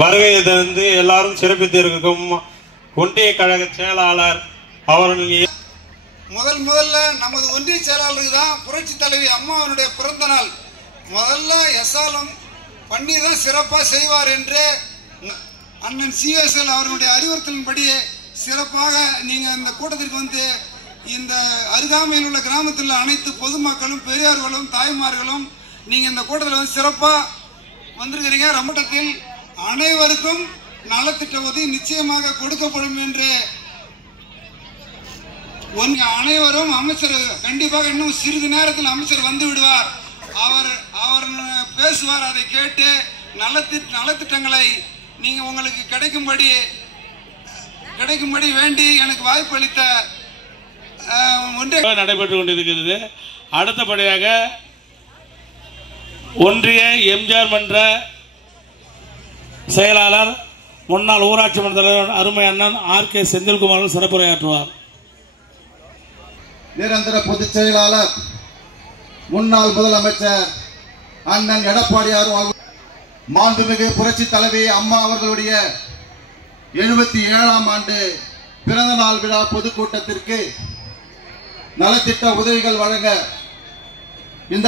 வருகை தந்து எல்லாரும் சிறப்பித்திருக்கும் ஒன்றிய கழக செயலாளர் அவர்கள் முதல்ல நமது ஒன்றிய செயலாளருக்கு தான் புரட்சி தலைவி அம்மாவனுடைய பிறந்த நாள். முதல்ல எஸ்ஆலம் பண்ணி தான் சிறப்பாக செய்வார் என்று அண்ணன் சிஎஸ்எல் அவர்களுடைய அறிவுறுத்தலின்படி சிறப்பாக நீங்கள் இந்த கூட்டத்திற்கு வந்து இந்த அருகாமையில் உள்ள கிராமத்தில் அனைத்து பொதுமக்களும் பெரியார்களும் தாய்மார்களும் நீங்கள் இந்த கூட்டத்தில் வந்து சிறப்பாக வந்திருக்கிறீங்க. ரம்மட்டத்தில் அனைவருக்கும் நலத்திட்ட உதவி நிச்சயமாக கொடுக்கப்படும் என்று அனைவரும் அமைச்சர் கண்டிப்பாக இன்னும் சிறிது நேரத்தில் அமைச்சர் வந்து விடுவார். அவர் பேசுவார். அதை கேட்டு நலத்திட்டங்களை நீங்க உங்களுக்கு கிடைக்கும்படி வேண்டி எனக்கு வாய்ப்பு அளித்த ஒன்றிய நடைபெற்றுக் கொண்டிருக்கிறது. அடுத்தபடியாக ஒன்றிய எம்ஜிஆர் மன்ற செயலாளர் முன்னாள் ஊராட்சி மன்ற தலைவர் அருமை அண்ணன் ஆர்.கே. செந்தில்குமார் சிறப்புரையாற்றுவார். நிரந்தர பொதுச் செயலாளர் முன்னாள் முதலமைச்சர் அண்ணன் எடப்பாடியார் மாண்புமிகு புரட்சி தலைவி அம்மா அவர்களுடைய 77ஆம் ஆண்டு பிறந்த நாள் விழா பொதுக்கூட்டத்திற்கு நலத்திட்ட உதவிகள் வழங்க இந்த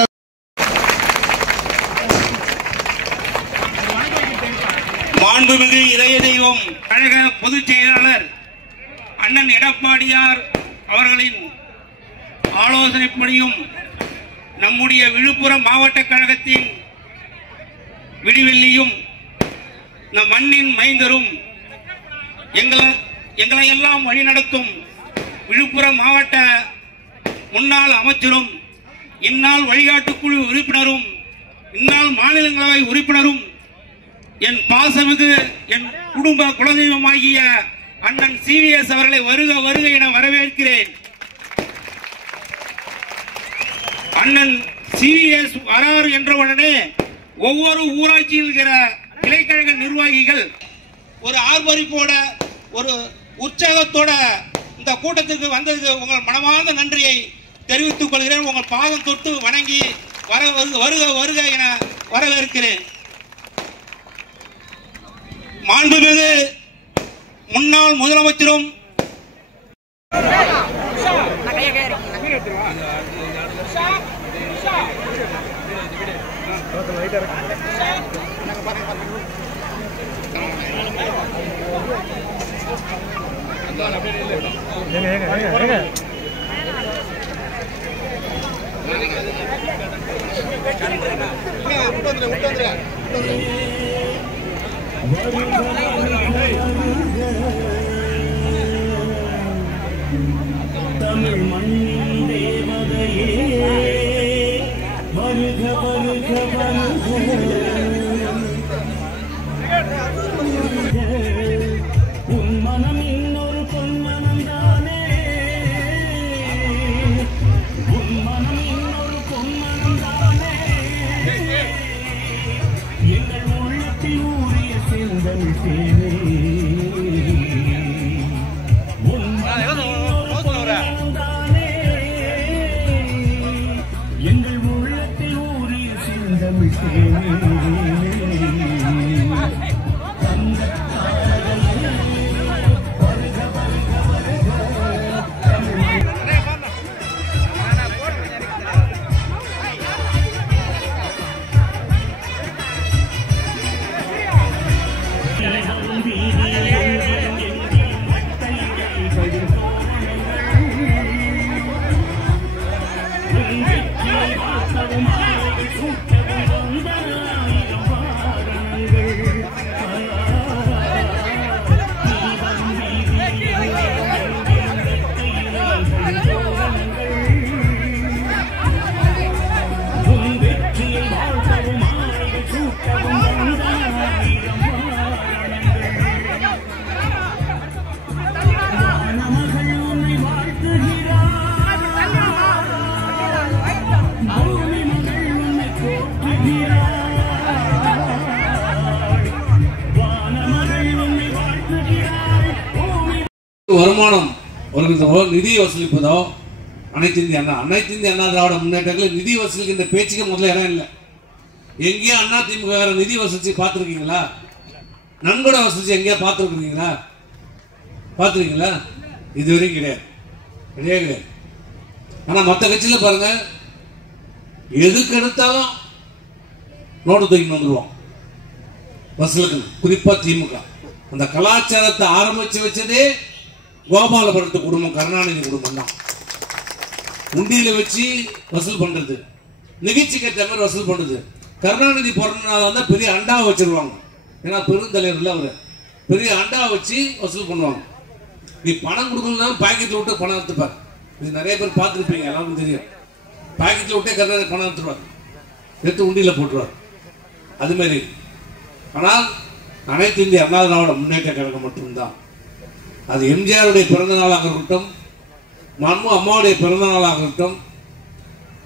மாண்புமிகு இதய தெய்வம் கழக பொதுச் செயலாளர் அண்ணன் எடப்பாடியார் அவர்களின் ஆலோசனைப்படியும் நம்முடைய விழுப்புரம் மாவட்ட கழகத்தின் விடிவெள்ளியும் நம் மண்ணின் மைந்தரும் எங்களை எல்லாம் வழிநடத்தும் விழுப்புரம் மாவட்ட முன்னாள் அமைச்சரும் இந்நாள் வழிகாட்டுக்குழு உறுப்பினரும் இந்நாள் மாநிலங்களவை உறுப்பினரும் என் பாசமிகு என் குடும்ப குலதெய்வமாகிய அண்ணன் சிவிஎஸ் அவர்களை வருக வருக என வரவேற்கிறேன். அண்ணன் சிவிஎஸ் வராறு என்றவுடனே ஒவ்வொரு ஊராட்சியில் இருக்கிற கிளைக்கழக நிர்வாகிகள் ஒரு ஆர்ப்பரிப்போட ஒரு உற்சாகத்தோட இந்த கூட்டத்துக்கு வந்ததுக்கு உங்கள் மனமார்ந்த நன்றியை தெரிவித்துக் கொள்கிறேன். உங்கள் பாதம் தொட்டு வணங்கி வருக வருக என வரவேற்கிறேன். மாண்புமிகு முன்னாள் முதலமைச்சரும் தமிழ் மண்ணின் தேவதையே வருக வருக உன் மனம் இன்னொரு பொன்மனம் தானே, உன் மனம் இன்னொரு பொன்மனம் தானே, எங்கள் உள்ளத்தில் ஊறிய செந்தல் தேனே எங்கள் உள்ளத்தில் ஊறிய செந்தமிழ் வருமானம் நிதி வசூலிப்பதோ அனைத்து இந்திய அண்ணா திராவிட முன்னேற்றங்கள் நிதி வசூலிக்கின்ற பேச்சுக்கு முதல்ல இடம் இல்லை. எங்கேயும் அண்ணா திமுக நிதி வசூலிச்சு பார்த்துருக்கீங்களா? நன்கொடை வசதி எங்கேயா பார்த்துருக்கீங்களா? பார்த்துருக்கீங்களா? இது வரைக்கும் கிடையாது, கிடையாது கிடையாது. ஆனால் மற்ற கட்சியில் பாருங்க, எதுக்கு எடுத்தாலும் நோட்டு தூக்கி வந்துடுவோம் பஸ்ஸுக்கு. குறிப்பாக திமுக அந்த கலாச்சாரத்தை ஆரம்பிச்சு வச்சதே கோபாலபுரத்து குடும்பம், கருணாநிதி குடும்பம் தான். உண்டியில வச்சு வசூல் பண்றது, நிகழ்ச்சிக்கு ஏற்ற மாதிரி வசூல் பண்றது. கருணாநிதி பிறந்த நாள் வந்தா பெரிய அண்டாவை வச்சிருவாங்க, ஏன்னா பெருந்தலைவர்ல அவரு பெரிய அண்டாவை வச்சு வசூல் பண்ணுவாங்க. நீ பணம் கொடுக்கணும்னாலும் பாக்கெட்ல விட்டு பணம் எடுத்துப்பார். இது நிறைய பேர் பார்த்துருப்பீங்க, எல்லாருக்கும் தெரியும். பாக்கெட்ல விட்டே கருணாநிதி பணம் எடுத்துருவார், எடுத்து உண்டியில போட்டுருவார். அது மாதிரி. ஆனால் அனைத்து இந்திய அண்ணா திராவிட முன்னேற்ற கழகம் மட்டும்தான். அது எம்ஜிஆருடைய பிறந்த நாளாக இருக்கட்டும், மன்மு அம்மாவுடைய பிறந்த நாளாக இருக்கட்டும்,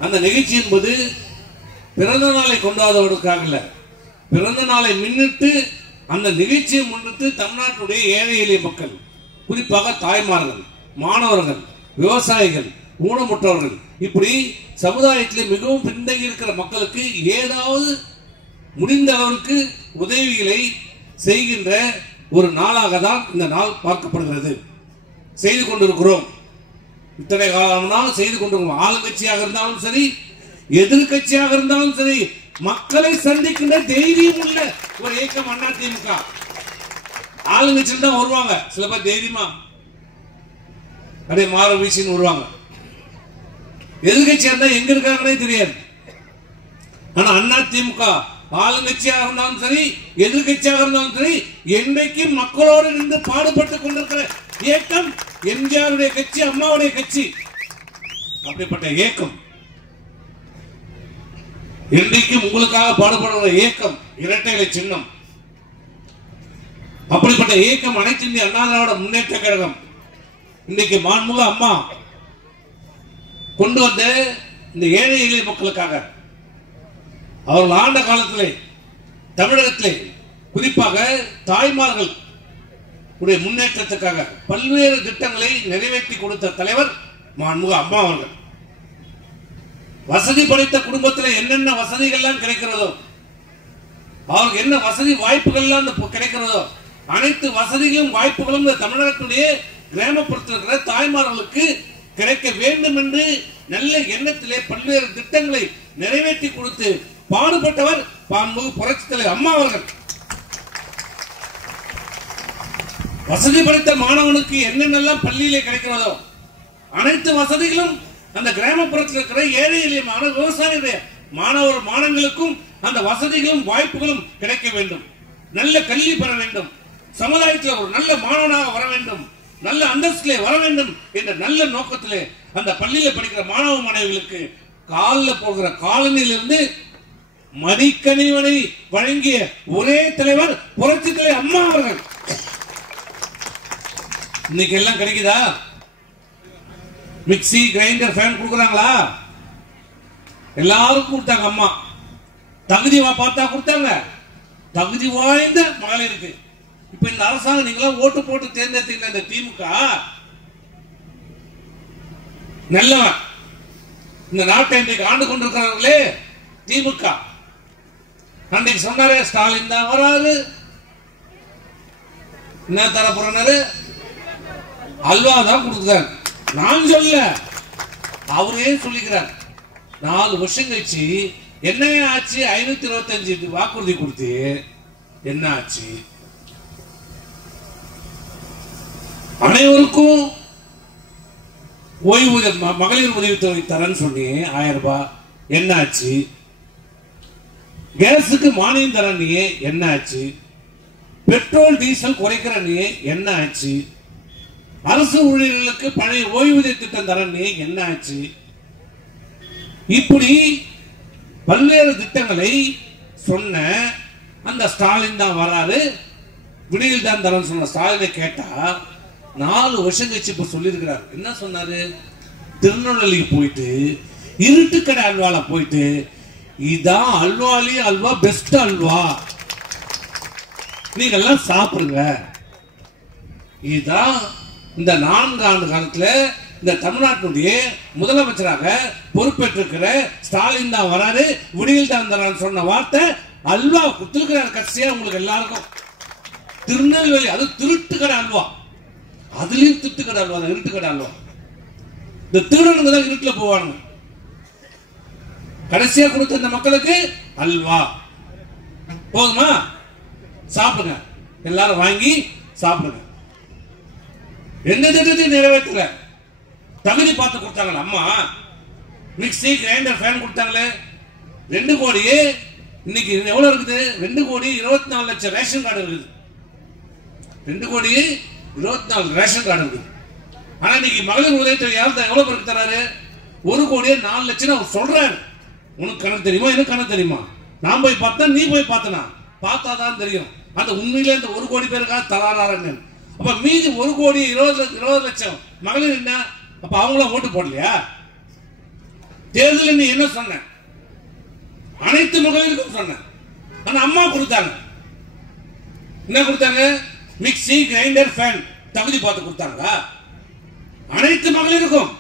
அந்த நிகழ்ச்சி என்பது பிறந்த நாளை கொண்டாடுவதற்காக இல்லை, பிறந்த நாளை முன்னிட்டு அந்த நிகழ்ச்சியை முன்னிட்டு தமிழ்நாட்டுடைய ஏழை எளிய மக்கள், குறிப்பாக தாய்மார்கள், மாணவர்கள், விவசாயிகள், ஊனமுற்றவர்கள், இப்படி சமுதாயத்தில் மிகவும் பின்தங்கி இருக்கிற மக்களுக்கு ஏதாவது முடிந்த அளவுக்கு உதவிகளை செய்கின்ற ஒரு நாளாக தான் இந்த நாள் பார்க்கப்படுகிறது. செய்து கொண்டிருக்கிறோம், இத்தனை காலம்னால் செய்து கொண்டிருக்கிறோம். ஆளுங்கட்சியாக இருந்தாலும் சரி, எதிர்கட்சியாக இருந்தாலும் சரி, மக்களை சந்திக்கின்ற தைரியம் உள்ள ஒரு இயக்கம் அதிமுக. ஆளுங்கட்சியில் தான் வருவாங்க சில பேர், தைரியமா அப்படியே மாற வீசின்னு வருவாங்க. எதிர்கட்சியா இருந்தா எங்க இருக்காங்கன்னே தெரியாது. ஆனா அதிமுக ஆளுங்கட்சியாக இருந்தாலும் சரி, எதிர்கட்சியாக இருந்தாலும் சரி, என்றைக்கு மக்களோடு நின்று பாடுபட்டுக் கொண்டிருக்கிற இயக்கம் எம்ஜிஆருடைய கட்சி, அம்மாவுடைய கட்சி. அப்படிப்பட்ட இயக்கம், என்றைக்கும் உங்களுக்காக பாடுபடுகிற இயக்கம் இரட்டை இலை சின்னம். அப்படிப்பட்ட இயக்கம் அனைத்து இந்திய அண்ணா திராவிட முன்னேற்ற கழகம். இன்றைக்கு மாண்புமிகு அம்மா கொண்டு வந்த இந்த ஏழை எளிய மக்களுக்காக, அவர்கள் ஆண்ட காலத்திலே தமிழகத்திலே குறிப்பாக தாய்மார்கள் உடைய முன்னேற்றத்துக்காக பல்வேறு திட்டங்களை நிறைவேற்றி கொடுத்த தலைவர் மாண்புமிகு அம்மா அவர்கள். வசதி படைத்த குடும்பத்தில் என்னென்ன வசதிகள்லாம் கிடைக்கிறதோ, அவருக்கு என்ன வசதி வாய்ப்புகள்லாம் கிடைக்கிறதோ, அனைத்து வசதிகளும் வாய்ப்புகளும் இந்த தமிழகத்துடைய கிராமப்புறத்தில் இருக்கிற தாய்மார்களுக்கு கிடைக்க வேண்டும் என்று நல்ல எண்ணத்திலே பல்வேறு திட்டங்களை நிறைவேற்றி கொடுத்து பாடுபட்டவர் மாண்புமிகு புரட்சித் தலைவர் அம்மா அவர்கள். வசதி படைத்த மாணவனுக்கு என்னென்னலாம் பள்ளியிலே கிடைக்கிறதோ அனைத்து வசதிகளும் அந்த கிராமப்புறத்தில் இருக்கிற ஏழை எளிய விவசாயிகளுடைய மாணவர்களுக்கும் அந்த வசதிகளும் வாய்ப்புகளும் கிடைக்க வேண்டும். நல்ல கல்வி பெற வேண்டும், சமுதாயத்தில் ஒரு நல்ல மாணவனாக வர வேண்டும், நல்ல அந்தஸ்திலே வர வேண்டும் என்ற நல்ல நோக்கத்திலே அந்த பள்ளியில் படிக்கிற மாணவ மாணவிகளுக்கு காலில் போகிற காலனியிலிருந்து மடிக்கணிவனை வழங்கிய ஒரே தலைவர் புரட்சித் தலைவர் அம்மா அவர்கள். இன்னைக்கு எல்லாம் கிடைக்குதா? மிக்சி, கிரைண்டர், ஃபேன் கொடுக்குறாங்களா? எல்லாருக்கும் கொடுத்தாங்க அம்மா. தகுதி பார்த்தா கொடுத்தாங்க, தகுதி வாய்ந்த மகளிருக்கு. இப்ப இந்த அரசாங்கம் நீங்களா ஓட்டு போட்டு தேர்ந்தெடுத்தீங்க, இந்த திமுக நல்லவன். இந்த நாட்டை இன்றைக்கு ஆண்டு கொண்டிருக்கிறார்களே திமுக. அன்றைக்கு சொன்னாரே ஸ்டாலின் தான் வராது, என்ன தர போறாரு, அல்வா தான் கொடுத்தாரு. நான் சொல்ல, அவரே சொல்லிக்கிறார். 4 வருஷம் கழிச்சு என்ன ஆச்சு? 525 வாக்குறுதி கொடுத்து என்ன ஆச்சு? அனைவருக்கும் ஓய்வூதிய மகளிர் உதவித்தொகை தரேன்னு சொல்லி 1000 ரூபாய் என்ன ஆச்சு? கேஸுக்கு மானியம் தரேன் என்ன ஆச்சு? பெட்ரோல் டீசல் குறைக்கிறேன் என்ன ஆச்சு? அரசு ஊழியர்களுக்கு பழைய ஓய்வூதிய திட்டம் தரேன் என்ன ஆச்சு? இப்படி பல்வேறு திட்டங்களை சொன்ன அந்த ஸ்டாலின் தான் வராரு, விடியல் தான் தரேன்னு சொன்ன ஸ்டாலினை கேட்டா 4 வருஷம் கழிச்சு இப்ப சொல்லியிருக்கிறார். என்ன சொன்னாரு? திருநெல்வேலிக்கு போயிட்டு இருட்டுக்கடை அல்வால போயிட்டு, இதான் அல்வாலி அல்வா, பெஸ்ட் அல்வா, நீங்க எல்லாம் சாப்பிடுங்க. இதுதான் இந்த 4 ஆண்டு காலத்துல இந்த தமிழ்நாட்டுடைய முதலமைச்சராக பொறுப்பேற்றிருக்கிற ஸ்டாலின் தான் வராரு, விடியல் தான் தரான்னு சொன்ன வார்த்தை அல்வா கொடுத்திருக்கிறார் கட்சியா உங்களுக்கு எல்லாருக்கும். திருநெல்வேலி, அது திருட்டு கடை அல்வா, அதுலயும் திருட்டு கடை அல்வா, இருட்டு கடை அல்வா. இந்த திருடனுங்க தான் இருட்டுல போவானுங்க. கடைசியா கொடுத்த இந்த மக்களுக்கு அல்வா போதுமா, சாப்பிடுங்க, எல்லாரும் வாங்கி சாப்பிடுங்க. எந்த திட்டத்தையும் நிறைவேற்றல. தகுதி பார்த்து கொடுத்தாங்களா அம்மா? மிக்சி, கிரைண்டர், ஃபேன் கொடுத்தாங்களே 2 கோடி. இன்னைக்கு எவ்வளவு இருக்குது? 2,24,00,000 ரேஷன் கார்டு இருக்குது. 2,24,00,000 ரேஷன் கார்டு இருக்குது. ஆனா இன்னைக்கு மகளிர் உதவித்தொகை யார் எவ்வளவு பேருக்கு தராரு? 1,04,00,000 அவர் சொல்றாரு. உனக்கு கணக்கு தெரியுமா? எனக்கு கணக்கு தெரியுமா? நான் போய் பார்த்தா, நீ போய் பார்த்தனா? பார்த்தாதான் தெரியும் அந்த உண்மையில இந்த 1 கோடி பேருக்காக தராறாருன்னு. அப்ப மீதி 1,20,00,000 மகளிர் என்ன? அப்ப அவங்களாம் ஓட்டு போடலையா? தேர்தல் நீ என்ன சொன்ன? அனைத்து மகளிருக்கும் சொன்ன. ஆனா அம்மா கொடுத்தாங்க. என்ன கொடுத்தாங்க? மிக்சி, கிரைண்டர், ஃபேன் தகுதி பார்த்து கொடுத்தாங்களா? அனைத்து மகளிருக்கும்,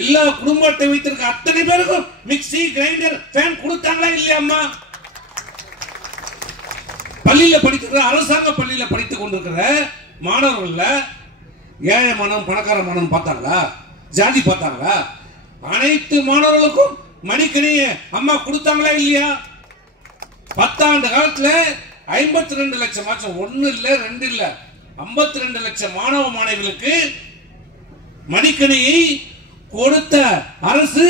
எல்லா குடும்ப அட்டை வைத்திருக்க அத்தனை பேருக்கும் மிக்சி, கிரைண்டர், ஃபேன் கொடுத்தாங்களா இல்லையா அம்மா? பள்ளியில படிக்கிற, அரசாங்க பள்ளியில படித்துக் கொண்டிருக்கிற மாணவர்கள ஏழை மாணவன், பணக்கார மாணவன் பார்த்தாங்களா? ஜாதி பார்த்தாங்களா? அனைத்து மாணவர்களுக்கும் மடிக்கணியை அம்மா கொடுத்தாங்களா இல்லையா? 10 ஆண்டு காலத்துல 52 லட்சம் ஆச்சும். 1 இல்ல 2 இல்ல, 52 லட்சம் மாணவ மாணவிகளுக்கு மடிக்கணியை கொடுத்த அரசு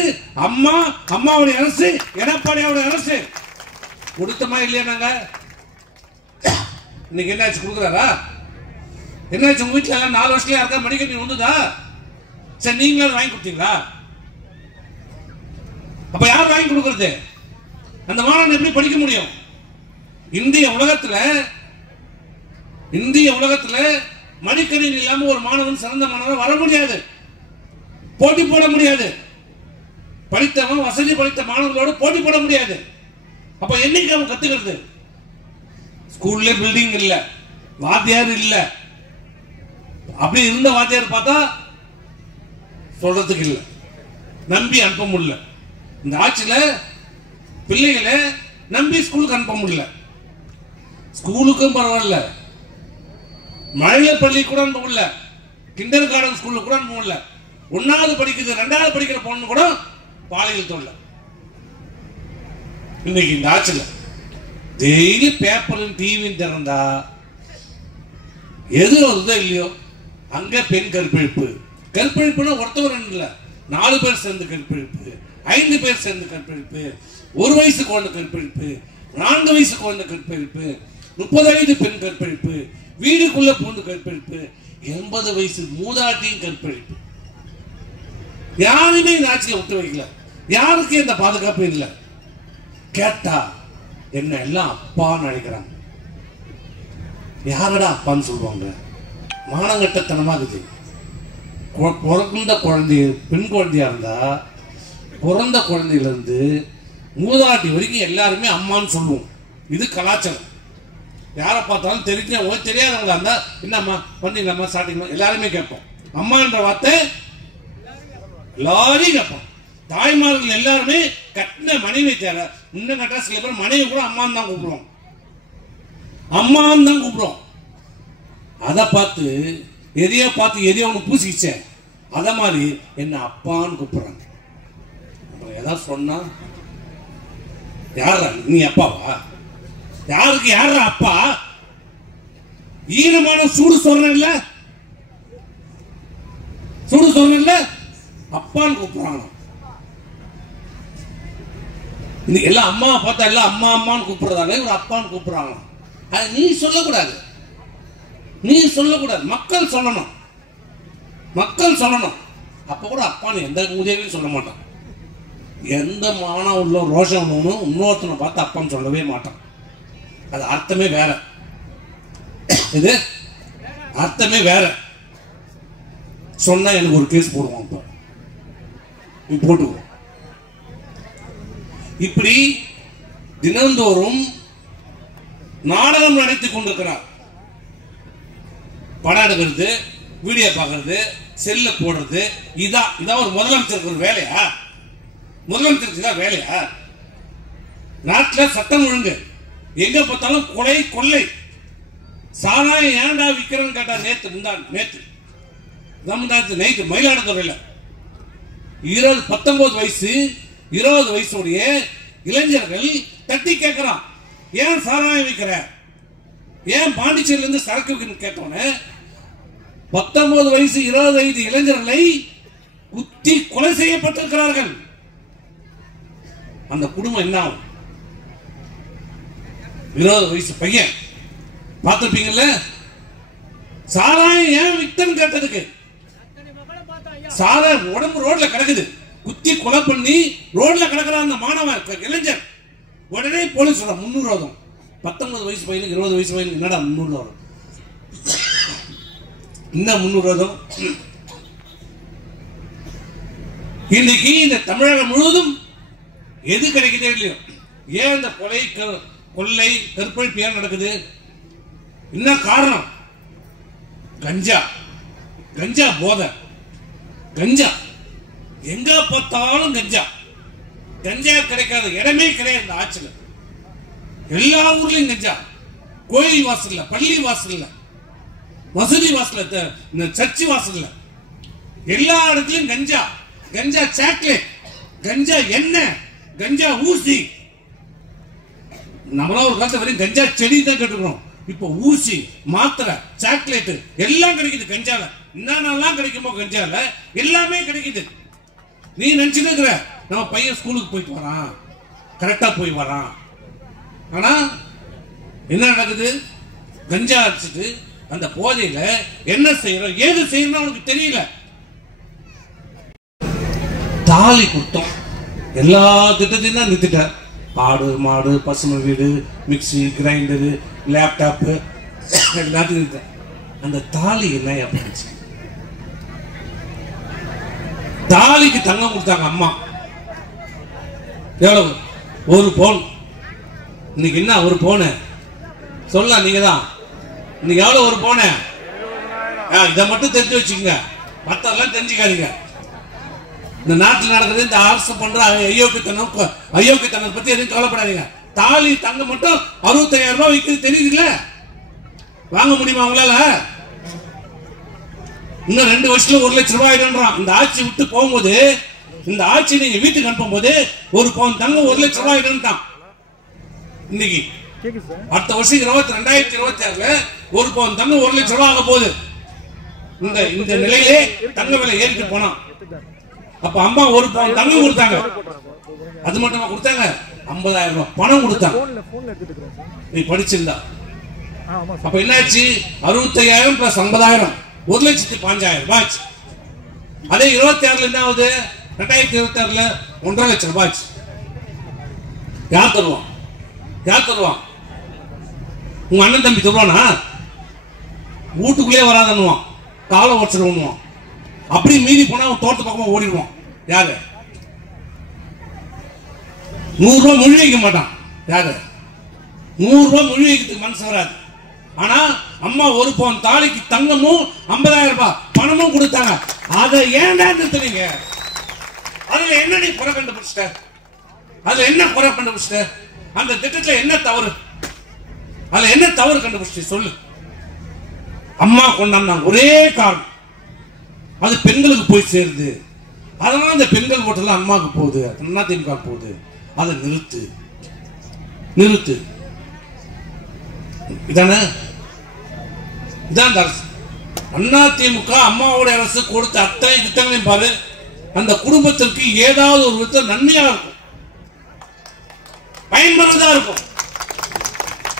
அம்மா, அம்மாவுடைய அரசு, எடப்பாடியோட அரசு. கொடுத்தமா இல்லையா? நாங்க இன்னைக்கு என்னாச்சு? கொடுக்குறாரா? என்னாச்சு? உங்க வீட்டுல 4 வருஷத்துல யாருக்கா மடிக்கணி வந்துதா? சரி, நீங்களும் வாங்கி கொடுத்தீங்களா? அப்ப யார் வாங்கி கொடுக்கிறது? அந்த மாணவன் எப்படி படிக்க முடியும்? இந்திய உலகத்துல மடிக்கணினி இல்லாம ஒரு மாணவன் சிறந்த மாணவன் வர முடியாது, போட்டி போட முடியாது. படித்தவன், வசதி படைத்த மாணவர்களோடு போட்டி போட முடியாது. அப்ப என்னைக்கு அவன் கத்துக்கிறது? ஸ்கூல்ல பில்டிங் இல்ல, வாத்தியார் இல்ல. அப்படி இருந்த வாத்தியார் பார்த்தா சொல்றதுக்கு இல்ல, நம்பி அனுப்ப முடியல. இந்த ஆட்சியில பிள்ளைகளை நம்பி ஸ்கூலுக்கு அனுப்ப முடியல. ஸ்கூலுக்கும் பரவாயில்ல, மழலை பள்ளி கூட அனுப்ப முடியல, கிண்டர் கார்டன் ஸ்கூல்ல கூட அனுப்ப முடியல. 1வது படிக்கிறது, 2வது படிக்கிற பொண்ணு கூட பாலியல் தொல்லை. இன்னைக்கு இந்த ஆட்சியில டெய்லி பேப்பரும் டிவியும் திறந்தா எது வருதோ இல்லையோ அங்க பெண் கற்பழிப்பு. கற்பழிப்புனா ஒருத்தவர் இல்ல, 4 பேர் சேர்ந்து கற்பழிப்பு, 5 பேர் சேர்ந்து கற்பழிப்பு, 1 வயசு குழந்தை கற்பழிப்பு, 4 வயசு குழந்தை கற்பழிப்பு, 35 பெண் கற்பழிப்பு, வீடுக்குள்ள பூந்து கற்பழிப்பு, 80 வயசு மூதாட்டியும் கற்பழிப்பு. யாருமே இந்த ஆட்சியை விட்டு வைக்கல. யாருக்கும் இந்த பாதுகாப்பு இல்லை. கேட்டா என்ன எல்லாம் அப்பான்னு நினைக்கிறாங்க. யாரடா அப்பான்னு சொல்லுவாங்க? மானங்கட்டத்தனமா இருக்குது. பிறந்த குழந்தை, பெண் குழந்தையா இருந்தா பிறந்த குழந்தையில இருந்து மூதாட்டி வரைக்கும் எல்லாருமே அம்மான்னு சொல்லுவோம். இது கலாச்சாரம். யாரை பார்த்தாலும் தெரிஞ்சவங்க, தெரியாதவங்களா இருந்தா என்னம்மா பண்ணீங்களாம்மா, சாப்பிட்டீங்களா, எல்லாருமே கேட்போம். அம்மான்ற வார்த்தை எல்லாரையும் கேட்போம். தாய்மார்கள் எல்லாருமே கட்டின மனைவி தேவை. இன்னும் கட்டா சில பேர் மனைவி கூட அம்மான்னு தான் கூப்பிடுவோம், அம்மான்னு தான் கூப்பிடுவோம். அதை பார்த்து எதையோ ஒன்று பூசிச்சேன், அத மாதிரி என்ன அப்பான்னு கூப்பிடுறாங்க. ஏதாவது சொன்னா யாரா நீ அப்பாவா? யாருக்கு யாரா அப்பா? ஈரமான சூடு சொல்றேன்ல, அப்பான்னு கூப்பிடுறாங்க. எல்லாம் அம்மாவை பார்த்தா எல்லாம் அம்மா அம்மான்னு கூப்பிடுறதால ஒரு அப்பான்னு கூப்பிடுறாங்க. அது நீ சொல்லக்கூடாது, மக்கள் சொல்லணும். அப்ப கூட அப்பான்னு எந்த உதவியும் சொல்ல மாட்டான். எந்த மானம் உள்ள ரோஷம் இன்னொருத்தனை பார்த்து அப்பான்னு சொல்லவே மாட்டான். அது அர்த்தமே வேற. இது அர்த்தமே வேற. சொன்னா எனக்கு ஒரு கேஸ் போடுவான். போட்டுக்குவோம். இப்படி தினந்தோறும் நாடகம் நடத்திக் கொண்டிருக்கிறார். படம் எடுக்கிறது, வீடியோ பார்க்கறது, செல்ல போடுறது, இதான் ஒரு முதலமைச்சருக்கு ஒரு வேலையா? முதலமைச்சருக்கு தான் வேலையா? நாட்டில் சட்டம் ஒழுங்கு எங்க பார்த்தாலும் கொலை, கொள்ளை, சாராயம் ஏன்டா விற்கிறேன்னு கேட்டா நேத்து நைட்டு மயிலாடுதுறையில் 19 வயசு 20 வயசுடைய இளைஞர்கள் தட்டி கேட்கிறான், ஏன் சாராயம் விற்கிற, ஏன் பாண்டிச்சேரியில இருந்து சரக்கு கேட்டோன்னு 19 வயசு 25 இளைஞர்களை குத்தி கொலை செய்யப்பட்டிருக்கிறார்கள். அந்த குடும்பம் என்ன ஆகும்? 20 வயசு பையன் பார்த்திருப்பீங்கல்ல, சாராயம் ஏன் வித்தன்னு கேட்டதுக்கு சாராயம் உடம்பு ரோட்ல கிடக்குது, குத்தி கொலை பண்ணி ரோட்ல கிடக்குற அந்த மாணவன் இளைஞர் உடனே போலீஸ் 300 ஆகும். 19 வயசு பையனுக்கு 20 வயசு பையனுக்கு என்னடா 300 ஆகும்? என்ன 300 ஆகும்? இன்னைக்கு இந்த தமிழகம் முழுவதும் எது கிடைக்குதே இல்லையோ, ஏன் இந்த கொள்ளை கற்பழிப்பு ஏன் நடக்குது? என்ன காரணம்? கஞ்சா போதை, கஞ்சா எங்க பார்த்தாலும் கஞ்சா கிடைக்காத இடமே கிடையாது. இந்த ஆட்சியில் எல்லா ஊர்லயும் கஞ்சா, கோயில் வாசல்ல, பள்ளி வாசல்ல, மசூதி வாசல்ல, சர்ச்சு வாசல்ல, எல்லா இடத்துலயும் கஞ்சா சாக்லேட், கஞ்சா எண்ணெய், கஞ்சா ஊசி. நம்மளாம் ஒரு காலத்துல வரையும் கஞ்சா செடி தான் கேட்டுக்கிறோம். இப்ப ஊசி, மாத்திரை, சாக்லேட் எல்லாம் கிடைக்குது கஞ்சால. என்னென்னலாம் கிடைக்குமோ கஞ்சால எல்லாமே கிடைக்குது. நீ நினைச்சுட்டு இருக்கிற நம்ம பையன் ஸ்கூலுக்கு போயிட்டு வரான், கரெக்டா போய் வரான். ஆனா என்ன நடக்குது? கஞ்சா அடிச்சுட்டு அந்த போதையில என்ன செய்யறோம், ஏது செய்யணும் அவனுக்கு தெரியல. தாலி குத்தம் எல்லா திட்டத்தையும் தான் நிறுத்திட்டார். ஆடு மாடு, பசுமை வீடு, மிக்சி, கிரைண்டரு, லேப்டாப்பு எல்லாத்தையும். அந்த தாலி என்ன அப்படிச்சு? தாலிக்கு தங்கம் கொடுத்தாங்க அம்மா. எவ்வளவு? 1 பவுன். இன்னைக்கு என்ன 1 பவுன்? சொல்லலாம் நீங்க தான். இன்னைக்கு எவ்வளவு 1 பவுன்? இதை மட்டும் தெரிஞ்சு வச்சுக்கோங்க, மற்றெல்லாம் தெரிஞ்சுக்காதீங்க. இந்த நாட்டில் நடக்கிறது இந்த அரசு பண்ற அயோக்கியத்தனம் பத்தி எதுவும் கவலைப்படாதீங்க. தாலி தங்கம் மட்டும் 65,000 ரூபாய் விற்கிறது தெரியுதுல்ல? வாங்க முடியுமா உங்களால? இன்னும் 2 வருஷத்துல 1 லட்சம் ரூபாய் ஆயிடும்ன்றான். இந்த ஆட்சி விட்டு போகும்போது, இந்த ஆட்சி நீங்க வீட்டுக்கு அனுப்பும் போது 1 பவுன் தங்கம் 1 லட்சம் ரூபாய் ஆயிடும்ட்டான். இன்னைக்கு அடுத்த வருஷம் 2026ல 1 பவுன் தங்கம் 1 லட்சம் ரூபாய் ஆக போகுது. இந்த நிலையிலே தங்க விலை ஏறிட்டு போனா, அப்ப அம்மா 1 பவுன் தங்கம் கொடுத்தாங்க. அது மட்டும் கொடுத்தாங்க, 50,000 ரூபாய் பணம் கொடுத்தாங்க. நீ படிச்சிருந்தா அப்ப என்னாச்சு? 65,000 பிளஸ் 50,000 1,05,000 ரூபாய். அதே 26ல என்ன ஆகுது? 2026ல 1.5 லட்சம் ரூபாய். யார் தருவான்? உங்க அண்ணன் தம்பி தருவானா? வீட்டுக்குள்ளே வராதன்னுவான், காலை உடச்சிடுவான். அப்படி மீறி போனா தோட்டத்து பக்கமா ஓடிடுவான். யாரு? 100 ரூபாய் மொழி வைக்க மாட்டான். யாரு? 100 ரூபாய் மொழி வைக்கிறதுக்கு மனசு வராது. ஆனா அம்மா 1 பவுன் தாலிக்கு தங்கமும் 50,000 ரூபாய் பணமும் கொடுத்தாங்க. அதை ஏன்டா நிறுத்துறீங்க? அதுல என்ன நீ குறை கண்டுபிடிச்சிட்ட? அதுல என்ன குறை கண்டுபிடிச்சிட்ட? அந்த திட்டத்துல என்ன தவறு? அதுல என்ன தவறு கண்டுபிடிச்சிட்ட சொல்லு. அம்மா கொண்டாந்தாங்க, ஒரே காரணம், அது பெண்களுக்கு போய் சேருது. அதனால அந்த பெண்கள் ஓட்டெல்லாம் அம்மாவுக்கு போகுது, அண்ணா திமுக போகுது. அதை நிறுத்து. இதானே? இதான் அரசு. அண்ணா திமுக அம்மாவோட அரசு கொடுத்த அத்தனை திட்டங்களையும் பாரு, அந்த குடும்பத்திற்கு ஏதாவது ஒரு விதத்தில் நன்மையா இருக்கும், பயன்படுறதா இருக்கும்,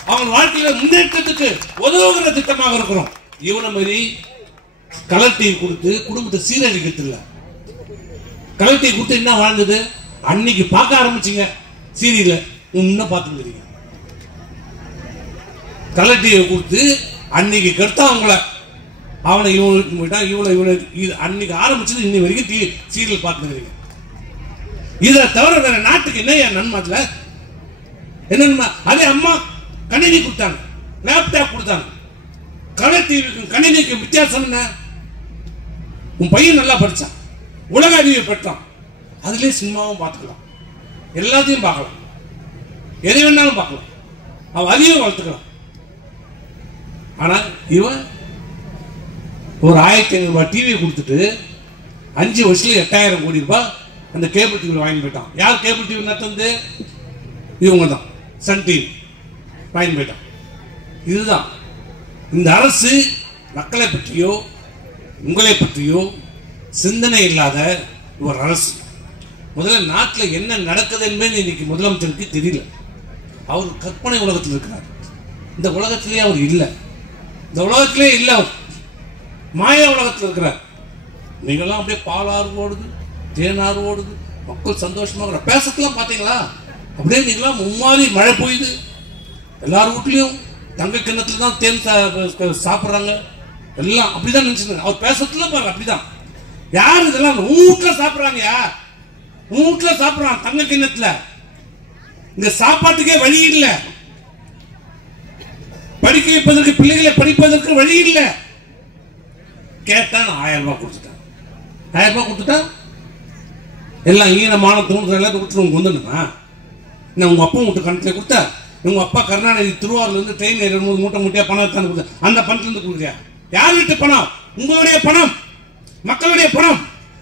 அவங்க வாழ்க்கையில முன்னேற்றத்துக்கு உதவுகிற திட்டமாக இருக்கிறோம். இவனை மாதிரி கலர் டிவி கொடுத்து குடும்பத்தை சீரழிக்கிறது இல்ல. கலர் டிவி கொடுத்து என்ன வாழ்ந்தது? அன்னைக்கு பார்க்க ஆரம்பிச்சீங்க சீரியல, இன்னும் பார்த்துக்கிறீங்க. கலர் டிவி கொடுத்து அன்னைக்கு கெடுத்தா அவங்கள, அவனை இவனுக்கு போயிட்டா இவனை அன்னைக்கு ஆரம்பிச்சது இன்னை வரைக்கும் சீரியல் பார்த்துக்கிறீங்க. இதை தவிர வேற நாட்டுக்கு என்ன நன்மை? என்ன? அதே அம்மா கணினி கொடுத்தாங்க, லேப்டாப் கொடுத்தாங்க. கலர் டிவிக்கும் கணினிக்கும் வித்தியாசம் என்ன? உன் பையன் நல்லா படிச்சான், உலக அறிவை பெற்றான், அதுலயே சினிமாவும் பார்த்துக்கலாம், எல்லாத்தையும் பார்க்கலாம், எதை வேணாலும் பார்க்கலாம், அவன் அறிவை வளர்த்துக்கலாம். ஆனா இவன் ஒரு 1500 ரூபாய் டிவி கொடுத்துட்டு 5 வருஷத்துல 8000 கோடி ரூபாய் அந்த கேபிள் டிவி வாங்கி போயிட்டான். யார் கேபிள் டிவி நடத்துறது? இவங்க தான், சன் டிவி வாங்கி போயிட்டான். இதுதான் இந்த அரசு மக்களை பற்றியோ உங்களை பற்றியோ சிந்தனை இல்லாத ஒரு அரசு. முதல்ல நாட்டில் என்ன நடக்குது என்பது இன்னைக்கு முதலமைச்சருக்கு தெரியல. அவர் கற்பனை உலகத்தில் இருக்கிறார். இந்த உலகத்திலேயே அவர் இல்லை. இந்த உலகத்திலே இல்லை. அவர் மாயா உலகத்தில் இருக்கிறார். நீங்களாம் அப்படியே பாலாறு ஓடுது, தேனாறு ஓடுது, மக்கள் சந்தோஷமாக பேசலாம். பார்த்தீங்களா? அப்படியே நீங்களாம் மும்மாரி மழை பெய்யுது. எல்லார் வீட்லையும் தங்க கிண்ணத்துல தான் தேன் சாப்பிட்றாங்க. எல்லாம் அப்படிதான் நினைச்சுங்க. அவர் பேசத்துல பாருங்க அப்படிதான். யார் இதெல்லாம் வீட்டுல சாப்பிட்றாங்க? யார் வீட்டுல சாப்பிட்றாங்க தங்க கிண்ணத்துல? இந்த சாப்பாட்டுக்கே வழி இல்லை. படிக்க வைப்பதற்கு, பிள்ளைகளை படிப்பதற்கு வழி இல்லை. கேட்டா 1000 ரூபாய் கொடுத்துட்டான். 1000 ரூபாய் கொடுத்துட்டா எல்லாம் ஈனமான தூண்டு எல்லாத்தையும் கொடுத்துட்டு உங்களுக்கு வந்துடுமா? நான் உங்க அப்பா வீட்டு கணக்கில் கொடுத்தா, உங்க அப்பா கருணாநிதி திருவாரூர்ல இருந்து ட்ரெயின் ஏறும்போது மூட்டை மூட்டையா பணம் எடுத்தாந்து கொடுத்தா, அந்த பணத்துல இருந்து கொடுக்குறியா? யார் வீட்டு பணம்? உங்களுடைய பணம், மக்களுடைய பணம்.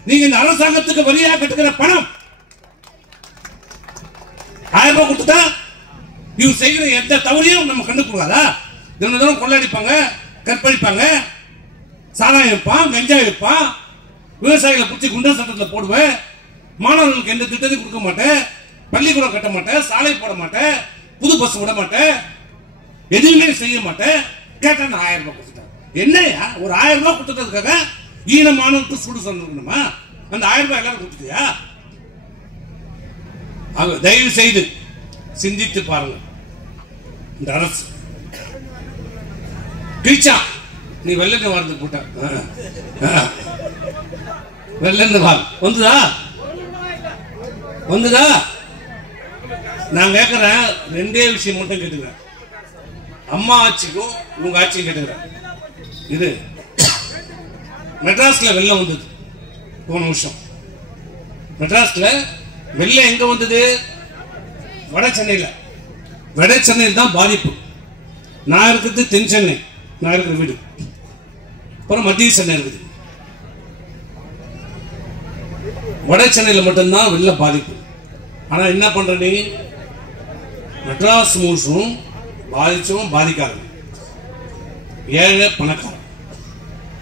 நீங்க இந்த அரசாங்கத்துக்கு வரியா கட்டுக்கிற பணம். 1000 ரூபாய் கொடுத்துட்டா இவங்க செய்கிற எந்த தவறையும் நம்ம கண்டுக்கூடாதா? தினம் கொள்ளடிப்பாங்க, கற்பழிப்பாங்க, சாராயம் வைப்பான், கஞ்சா வைப்பான், விவசாயிகளை பிடிச்சி குண்டர் சட்டத்தில் போடுவேன், மாணவர்களுக்கு எந்த திட்டத்தையும் கொடுக்க மாட்டேன், பள்ளிக்கூடம் கட்ட மாட்டேன், சாலை போட மாட்டேன், புது பஸ் விட மாட்டேன், எதுவுமே செய்ய மாட்டேன். கேட்டா 1000 ரூபாய் கொடுத்துட்டேன். என்னையா ஒரு 1000 ரூபாய் கொடுத்ததுக்காக ஈனமானவருக்கு சுடு சொல்லணுமா? அந்த 1000 ரூபாய் எல்லாரும் கொடுத்துட்டியா? தயவு செய்து சிந்தித்து பாருங்க. இந்த அரசு கிழிச்சா நீ வெள்ளன்னு வாரத்துக்கு போட்ட வெள்ளன்னு வார் வந்துதா வந்துதா? நான் கேட்கிறேன், 2 விஷயம் மட்டும் கேட்டுக்கிறேன். அம்மா ஆட்சிக்கும் உங்க ஆட்சியும் கேட்டுக்கிறேன். இது மெட்ராஸ்ல வெள்ளம் வந்தது போன வருஷம். மெட்ராஸ்ல வெள்ளம் எங்க வந்தது? வட சென்னையில். வட சென்னையில் தான் பாதிப்பு. நான் இருக்கிறது தென் சென்னை, நான் இருக்கிற வீடு. அப்புறம் மத்திய சென்னை இருக்குது. வட சென்னையில் மட்டும்தான் வெள்ள பாதிப்பு. ஆனா என்ன பண்ற நீ? மெட்ராஸ் முழுசும் பாதிச்சவன் பாதிக்காத, ஏழை பணக்காரன்,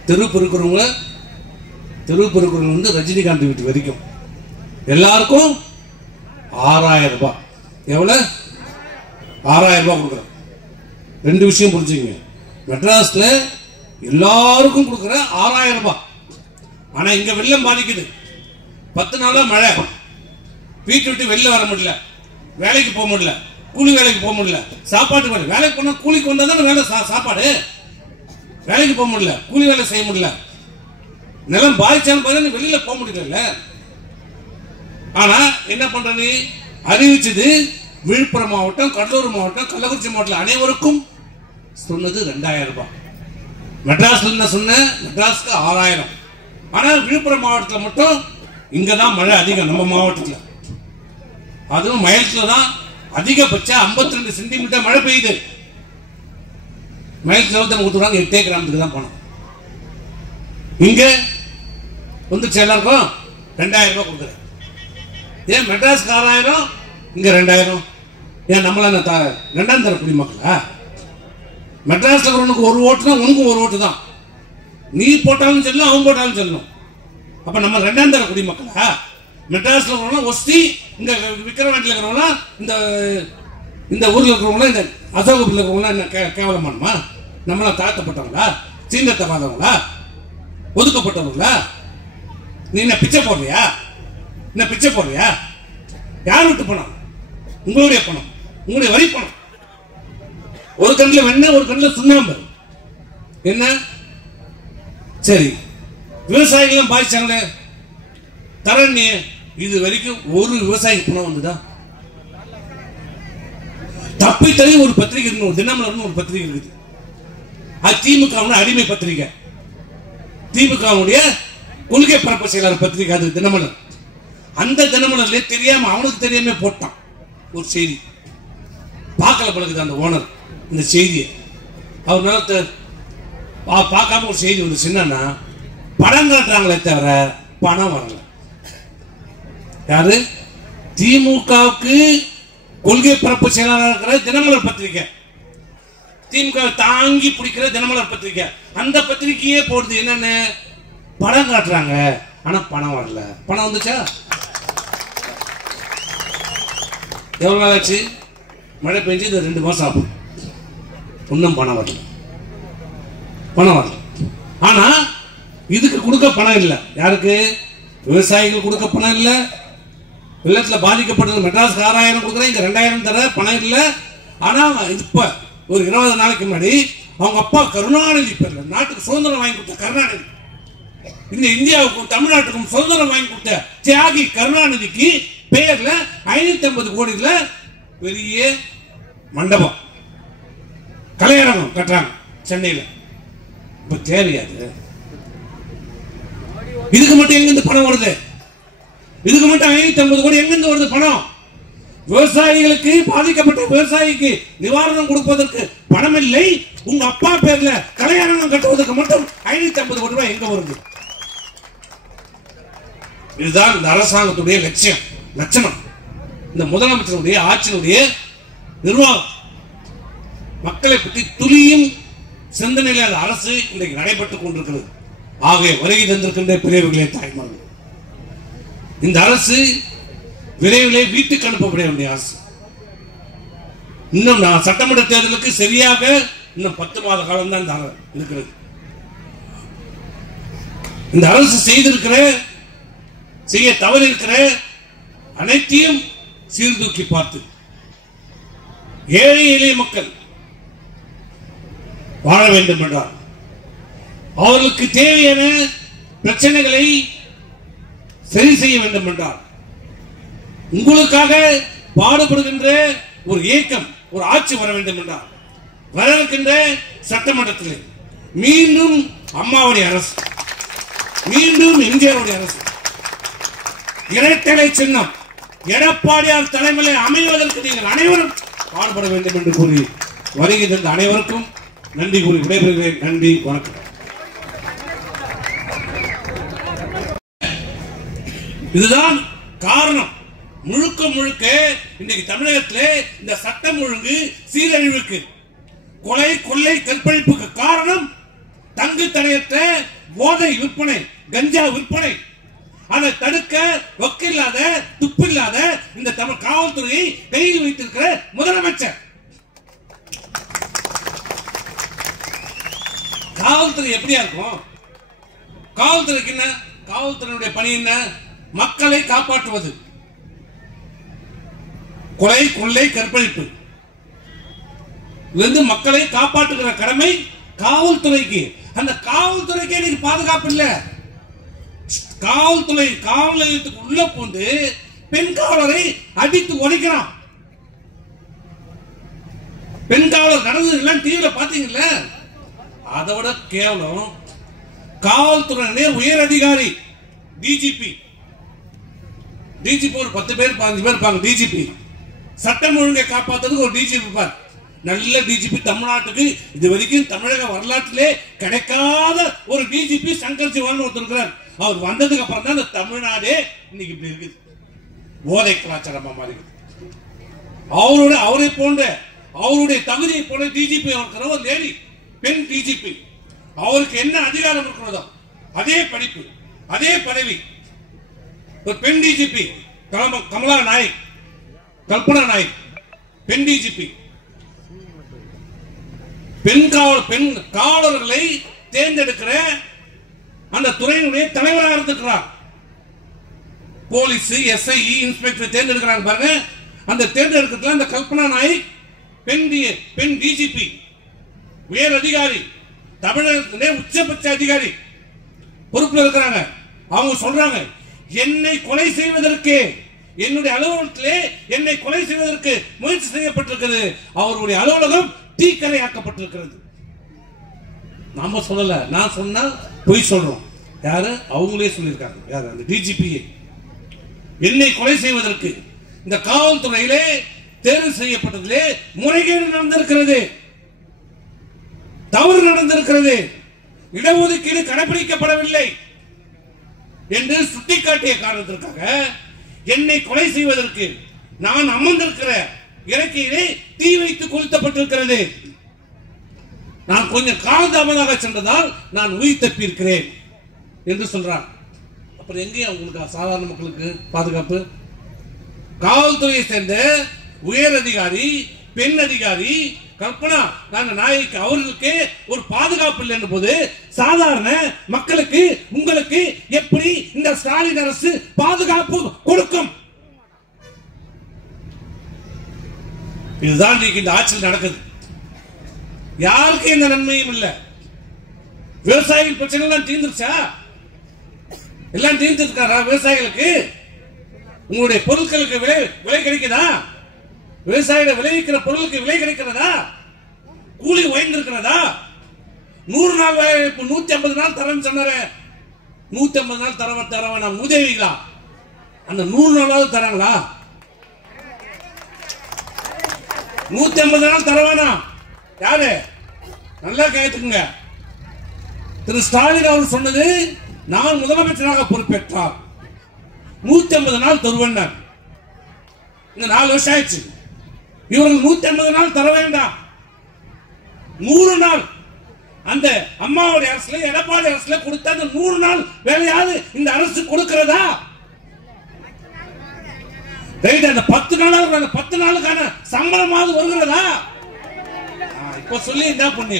தெரு பெருக்கிறவங்க வந்து ரஜினிகாந்த் வீட்டு வரைக்கும் எல்லாருக்கும் 6000 ரூபாய். எவ்வளவு? 6000 ரூபாய் கொடுக்குறேன். 2 விஷயம் புரிஞ்சுங்க. மெட்ராஸ்ல எல்லாருக்கும் கொடுக்குற 6000 ரூபாய். ஆனா இங்க வெள்ளம் பாதிக்குது. 10 நாளா மழை, வீட்டு விட்டு வெளில வர முடியல, வேலைக்கு போக முடியல, கூலி வேலைக்கு போக முடியல, சாப்பாட்டு வேலை. வேலைக்கு போனா கூலிக்கு வந்தா தானே வேலை, சாப்பாடு. வேலைக்கு போக முடியல, கூலி வேலை செய்ய முடியல, நிலம் பாதிச்சாலும் பார்த்தா வெளியில போக முடியல. ஆனா என்ன பண்ற நீ? அறிவிச்சது விழுப்புரம் மாவட்டம், கடலூர் மாவட்டம், கள்ளக்குறிச்சி மாவட்டம் அனைவருக்கும் சொன்னது 2000 ரூபாய். மெட்ராஸ்ல என்ன சொன்ன? மெட்ராஸ்க்கு 6000. ஆனா விழுப்புரம் மாவட்டத்தில் மட்டும் இங்கதான் மழை அதிகம். நம்ம மாவட்டத்தில் அதுவும் மயிலத்துல தான் அதிகபட்சம் 52 சென்டிமீட்டர் மழை பெய்யுது. மயிலத்துல கொடுத்துறாங்க 8 கிராமத்துக்கு தான் போனோம். இங்க வந்து எல்லாருக்கும் 2000 ரூபாய் கொடுக்குறேன். ஏன் மெட்ராஸ்க்கு 6000, இங்க 2000? ஏன் நம்மள 2ஆம் தர குடிமக்களா? மெட்ராஸ்ல உனக்கு 1 ஓட்டுனா உனக்கும் 1 ஓட்டு தான். நீ போட்டாலும் சொல்லணும், அவன் போட்டாலும் சொல்லணும். அப்ப நம்ம 2ஆம் தர குடிமக்களா? மெட்ராஸ்ல இருக்கிறவங்க ஒஸ்தி, இங்க விக்கிரவாண்டியில் இருக்கிறவங்க, இந்த ஊர்ல இருக்கிறவங்களா, இந்த அசோகத்தில் இருக்கிறவங்களா என்ன கேவலமானமா? நம்மள தாழ்த்தப்பட்டவங்களா? சீண்டத்தகாதவங்களா? ஒதுக்கப்பட்டவங்களா? நீ என்ன பிச்சை போடுறியா? என்ன பிச்சை போடுறியா? யார் விட்டு பணம்? உங்களுடைய பணம், உங்களுடைய வரி பணம். ஒரு கண்ணில் வெண்ணெய், ஒரு கண்ணில் சுண்ணாம்பு. என்ன சரி, விவசாயிகள் பாதிச்சாங்களே, தரணி இது வரைக்கும் ஒரு விவசாயிக்கு பணம் வந்துதா? தப்பி தள்ளி ஒரு பத்திரிகை இருக்கு, தினமலர்னு ஒரு பத்திரிகை இருக்குது. அது திமுக அடிமை பத்திரிகை, திமுகவுடைய கொள்கை பரப்பு செயலாளர் பத்திரிகை, அது தினமலர். அந்த தினமலர்ல தெரியாம, அவனுக்கு தெரியாம போட்டான் ஒரு செய்தி. பார்க்கல பழகுது அந்த ஓனர் இந்த செய்தியை. அவர் பார்க்காம ஒரு செய்தி வந்து என்னன்னா, படம் காட்டுறாங்களே தவிர பணம் வரல. யாரு? திமுகவுக்கு கொள்கை பரப்பு செயலாளர் இருக்கிற தினமலர் பத்திரிகை, திமுக தாங்கி பிடிக்கிற தினமலர் பத்திரிகை, அந்த பத்திரிகையே போடுது என்னன்னு, படம் காட்டுறாங்க ஆனா பணம் வரல. பணம் வந்துச்சா? எவ்வளவு நாள் ஆச்சு? மழை பெஞ்சு இது 2 மாசம் ஆகும், இன்னும் பணம் வரல. பணம் வரல. ஆனா இதுக்கு கொடுக்க பணம் இல்லை. யாருக்கு? விவசாயிகள் கொடுக்க பணம் இல்லை. வெள்ளத்தில் பாதிக்கப்பட்டது மெட்ராஸ் 6000 கொடுக்குறேன், இங்க 2000 தர பணம் இல்லை. ஆனா இப்ப ஒரு 20 நாளைக்கு முன்னாடி அவங்க அப்பா கருணாநிதி பேர்ல நாட்டுக்கு சுதந்திரம் வாங்கி கொடுத்த கருணாநிதி, இந்த இந்தியாவுக்கும் தமிழ்நாட்டுக்கும் சுதந்திரம் வாங்கி கொடுத்த தியாகி கருணாநிதிக்கு பேர்ல 550 கோடியில பெரிய மண்டபம் கலையரங்கம் கட்டுறாங்க சென்னையில. இப்ப தேவையாது. இதுக்கு மட்டும் எங்கிருந்து பணம் வருது? இதுக்கு மட்டும் 550 கோடி எங்கிருந்து வருது பணம்? விவசாயிகளுக்கு, பாதிக்கப்பட்ட விவசாயிக்கு நிவாரணம் கொடுப்பதற்கு பணம் இல்லை. உங்க அப்பா பேர்ல கலையரங்கம் கட்டுவதற்கு மட்டும் 550 கோடி ரூபாய் எங்க வருது? இதுதான் இந்த அரசாங்கத்துடைய லட்சணம். இந்த முதலமைச்சருடைய ஆட்சியினுடைய நிர்வாகம். மக்களை பற்றி துளியும் சிந்தனையில்லாத அரசு இன்றைக்கு நடைபெற்றுக் கொண்டிருக்கிறது. ஆகவே வருகை தந்திருக்கின்ற பிரிவுகளே, தாய்மார்கள், இந்த அரசு விரைவிலே வீட்டுக்கு அனுப்பப்பட வேண்டிய அரசு. இன்னும் சட்டமன்ற தேர்தலுக்கு சரியாக இன்னும் 10 மாத காலம் தான் இந்த இருக்கிறது. இந்த அரசு செய்ய தவறு இருக்கிற அனைத்தையும் சீர்தூக்கி பார்த்து ஏழை எளிய மக்கள் வாழ வேண்டும் என்றார், அவர்களுக்கு தேவையான பிரச்சனைகளை சரி செய்ய வேண்டும் என்றார், உங்களுக்காக பாடுபடுகின்ற ஒரு இயக்கம், ஒரு ஆட்சி வர வேண்டும் என்றார், வரவிருக்கின்ற சட்டமன்றத்தில் மீண்டும் அம்மாவுடைய அரசு, மீண்டும் எம்ஜிஆருடைய அரசு, இரட்டை சின்னம் எடப்பாடியார் தலைமையில் அமைவதற்கு நீங்கள் அனைவரும் பாடுபட வேண்டும் என்று கூறி வருகை தந்த அனைவருக்கும் நன்றி கூறி விடைபெறுகிறேன். நன்றி, வணக்கம். இதுதான் காரணம். முழுக்க இன்னைக்கு தமிழகத்திலே இந்த சட்டம் ஒழுங்கு சீரழிவுக்கு, கொலை, கொள்ளை, கற்பழிப்புக்கு காரணம் தங்கு தடையற்ற போதை விற்பனை, கஞ்சா விற்பனை. அதை தடுக்க வக்கில்லாத, துப்பில்லாத இந்த தமிழ் காவல்துறையை கையில் வைத்திருக்கிற முதலமைச்சர். காவல்துறை எப்படியா இருக்கும்? காவல்துறைக்கு என்ன? காவல்துறையுடைய பணி என்ன? மக்களை காப்பாற்றுவது. கொலை, கொள்ளை, கற்பழிப்பு இருந்து மக்களை காப்பாற்றுகிற கடமை காவல்துறைக்கு. அந்த காவல்துறைக்கு இன்னைக்கு பாதுகாப்பு இல்ல. காவல்துறை காவல் நிலையத்துக்கு உள்ள போந்து பெண் காவலரை அடித்து உடைக்கிறான். பெண் காவலர் நடந்தது டிவியில பாத்தீங்கல்ல. அதை விட கேவலம், காவல்துறை உயர் அதிகாரி டிஜிபி ஒரு 10 பேர் 15 பேர் இருப்பாங்க. டிஜிபி சட்டம் ஒழுங்கை காப்பாற்றுறதுக்கு ஒரு டிஜிபி இருப்பார். நல்ல டிஜிபி தமிழ்நாட்டுக்கு இது வரைக்கும் தமிழக வரலாற்றிலே கிடைக்காத ஒரு டிஜிபி சங்கர் சிவான் ஒருத்தர் இருக்கிறார். அவர் வந்ததுக்கு அப்புறம் தான் இந்த தமிழ்நாடே இன்னைக்கு இப்படி இருக்குது, போதை கலாச்சாரமா மாறி. அவரை போன்ற அவருடைய தகுதியை போல டிஜிபி இருக்கிற ஒரு லேடி, பெண் டிஜிபி, அவருக்கு என்ன அதிகாரம் இருக்கிறதோ அதே படிப்பு, அதே பதவி. ஒரு பெண் டிஜிபி கமலா நாயக், கல்பனா நாயக், பெண் டிஜிபி. பெண் காவலர்களை தேர்ந்தெடுக்கிற அந்த துறையினுடைய தலைவராக இருந்திருக்கிறார். போலீஸ், எஸ்ஐ, இன்ஸ்பெக்டர் தேர்ந்தெடுக்கிறாங்க பாருங்க. அந்த தேர்ந்தெடுக்கிறதுல அந்த கல்பனா நாயக் பெண் டிஜிபி, உயர் அதிகாரி, தமிழகத்திலே உச்சபட்ச அதிகாரி பொறுப்பில் இருக்கிறாங்க. அவங்க சொல்றாங்க, என்னை கொலை செய்வதற்கு, என்னுடைய அலுவலகத்திலே என்னை கொலை செய்வதற்கு முயற்சி செய்யப்பட்டிருக்கிறது. அவருடைய அலுவலகம் தீக்கரையாக்கப்பட்டிருக்கிறது. நாம சொல்லல, நான் சொன்னா பொய் சொல்றோம். யாரு? அவங்களே சொல்லியிருக்காங்க. யாரு? அந்த டிஜிபி. என்னை கொலை செய்வதற்கு இந்த காவல்துறையிலே தேர்வு செய்யப்பட்டதிலே முறைகேடு நடந்திருக்கிறது, தவறு நடந்திருக்கிறது. இடஒதுக்கீடு கடைபிடிக்கப்படவில்லை என்று சுட்டிக்காட்டிய காரணத்திற்காக என்னை கொலை செய்வதற்கு நான் அமர்ந்திருக்கிற இறக்கையிலே தீ வைத்து கொளுத்தப்பட்டிருக்கிறது. நான் கொஞ்சம் காலதாமதாக சென்றதால் நான் உயிர் தப்பியிருக்கிறேன் என்று சொல்றான். அப்புறம் எங்கே உங்களுக்கு சாதாரண மக்களுக்கு பாதுகாப்பு? காவல்துறையை சேர்ந்த உயர் அதிகாரி, பெண் அதிகாரி கல்பனா நாயகி அவர்களுக்கு ஒரு பாதுகாப்பு இல்லை போது சாதாரண மக்களுக்கு உங்களுக்கு எப்படி இந்த ஸ்டாலின் அரசு பாதுகாப்பு கொடுக்கும்? இதுதான் இந்த ஆட்சியில் நடக்குது. யாருக்கு எந்த நன்மையும் இல்லை. விவசாயிகள் பிரச்சனை எல்லாம் தீர்ந்துருச்சா? எல்லாம் தீர்ந்திருக்காரா? விவசாயிகளுக்கு உங்களுடைய பொருட்களுக்கு விலை கிடைக்குதா? விவசாயிகள் விளைவிக்கிற பொருளுக்கு விலை கிடைக்கிறதா? கூலி உயர்ந்திருக்கிறதா? 100 நாள் வேலை 150 நாள் தரேன்னு சொன்னாரு. 150 நாள் தரவா நான் உதவிங்களா? அந்த 100 நாளாவது தராங்களா? 150 நாள் தரவானா? யாரு? நல்லா கேட்டுக்குங்க. திரு ஸ்டாலின் அவர் சொன்னது நான் முதலமைச்சராக பொறுப்பேற்றார் 150 நாள் தருவேன். இந்த 4 வருஷம் ஆயிடுச்சு. இவர்கள் 150 நாள் தர வேண்டாம், 100 நாள் அந்த அம்மாவுடைய அரசுல எடப்பாடி அரசுல கொடுத்த அந்த 100 நாள் வேலையாவது இந்த அரசு கொடுக்கிறதா? அந்த 10 நாளாக அந்த 10 நாளுக்கான சம்பளமாவது வருகிறதா? இப்ப சொல்லி என்ன பண்ணி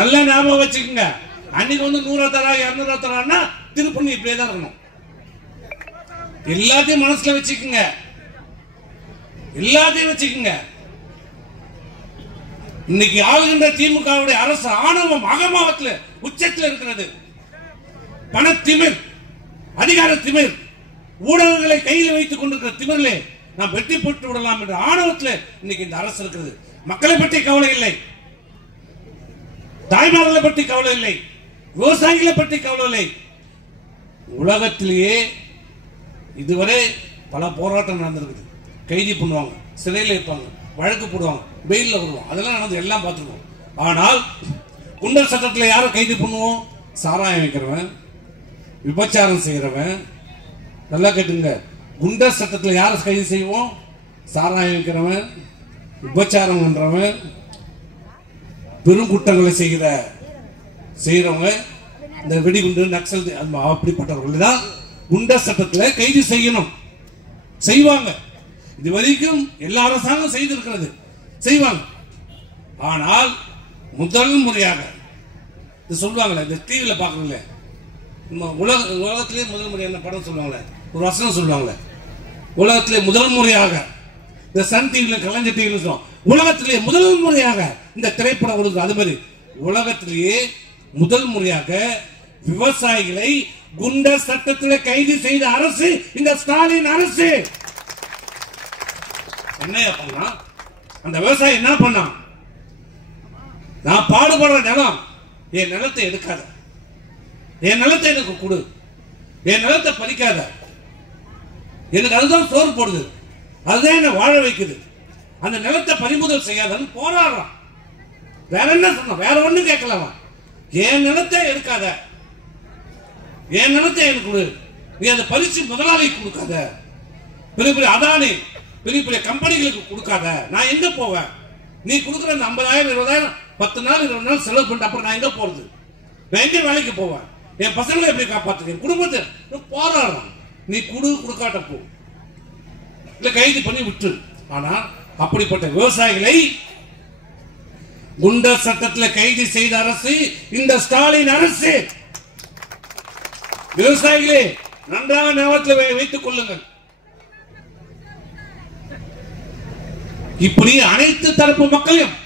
நல்ல ஞாபகம் வச்சுக்கோங்க. அன்னைக்கு 100 தரா 200 தரான்னா திருப்பணி இப்படியே தான் இருக்கணும். எல்லாத்தையும் மனசுல வச்சுக்கோங்க, எல்லாத்தையும் வச்சுக்கோங்க. இன்னைக்கு ஆளுகின்ற திமுகவுடைய அரசு ஆணவம் அகமாவத்தில் உச்சத்தில் இருக்கிறது. பணத்திமிர், அதிகார திமிர், ஊடகங்களை கையில் வைத்துக் கொண்டிருக்கிற திமிரிலே நாம் வெற்றி போட்டு விடலாம் என்ற ஆணவத்தில் இன்னைக்கு இந்த அரசு இருக்கிறது. மக்களை பற்றி கவலை இல்லை, தாய்மார்களை பற்றி கவலை இல்லை, விவசாயிகளை பற்றி கவலை இல்லை. உலகத்திலேயே இதுவரை பல போராட்டம் நடந்திருக்குது. கைது பண்ணுவாங்க, சிறையில் இருப்பாங்க, வழக்கு போடுவாங்க, பெயில்ல வருவாங்க, அதெல்லாம் நடந்து எல்லாம் பார்த்துருவோம். ஆனால் குண்டர் சட்டத்தில் யாரை கைது பண்ணுவோம்? சாராயம் வைக்கிறவன், விபச்சாரம் செய்கிறவன். நல்லா கேட்டுங்க, குண்டர் சட்டத்தில் யாரை கைது செய்வோம்? சாராயம் வைக்கிறவன், விபச்சாரம் பண்றவன், பெருங்குற்றங்களை செய்கிறவங்க, இந்த வெடிகுண்டு நக்சல் அப்படிப்பட்டவர்கள் தான் குண்டர் சட்டத்தில் கைது செய்யணும், செய்வாங்க. இது வரைக்கும் எல்லா அரசாங்கம் செய்திருக்கிறது, செய்வாங்க. ஆனால் முதல் முறையாக இது சொல்லுவாங்களே, இந்த டிவியில பாக்குறீங்களே, உலகத்திலே முதல் முறையான படம் சொல்லுவாங்களே, ஒரு வசனம் சொல்லுவாங்களே, உலகத்திலே முதல் முறையாக இந்த சன் டிவியில கலைஞர் டிவியில சொல்லுவாங்க, உலகத்திலே முதல் முறையாக இந்த திரைப்படம் வருது. அது மாதிரி உலகத்திலேயே முதல் முறையாக விவசாயிகளை குண்டர் சட்டத்தில் கைது செய்த அரசு இந்த ஸ்டாலின் அரசு. என்ன பண்ணா அந்த விவசாயி என்ன பண்ணான்? நான் பாடுபடுற நிலம், என் நிலத்தை எடுக்காத, என் நிலத்தை எனக்கு கொடு, என் நிலத்தை பறிக்காத, எனக்கு அதுதான் சோறு போடுது, அதுதான் என்ன வாழ வைக்குது, அந்த நிலத்தை பறிமுதல் செய்யாதன்னு போராடுறான். வேற என்ன சொன்ன? வேற ஒண்ணு கேட்கலாம். என் நிலத்தை எடுக்காத, என் நிலத்தை எனக்கு கொடு, நீ அதை பறிச்சு முதலாளி கொடுக்காத, பெரிய பெரிய அதானி பெரிய பெரிய கம்பெனிகளுக்கு கொடுக்காத. நான் எங்க போவேன்? நீ கொடுக்குற அந்த 50,000 20,000 10 நாள் 20 நாள் செலவு பண்ணிட்டு அப்புறம் நான் எங்க போறது? நான் எங்க வேலைக்கு போவேன்? என் பசங்களை எப்படி காப்பாற்றுவேன்? குடும்பத்தை போராடுறான். நீ கொடுக்காட்ட போ, இல்ல கைது பண்ணி விட்டு. ஆனா அப்படிப்பட்ட விவசாயிகளை குண்டர் சட்டத்தில் கைது செய்த அரசு இந்த ஸ்டாலின் அரசு. விவசாயிகளே நன்றாக ஞாபகத்தில் வைத்துக் கொள்ளுங்கள். இப்படி அனைத்து தரப்பு மக்களையும்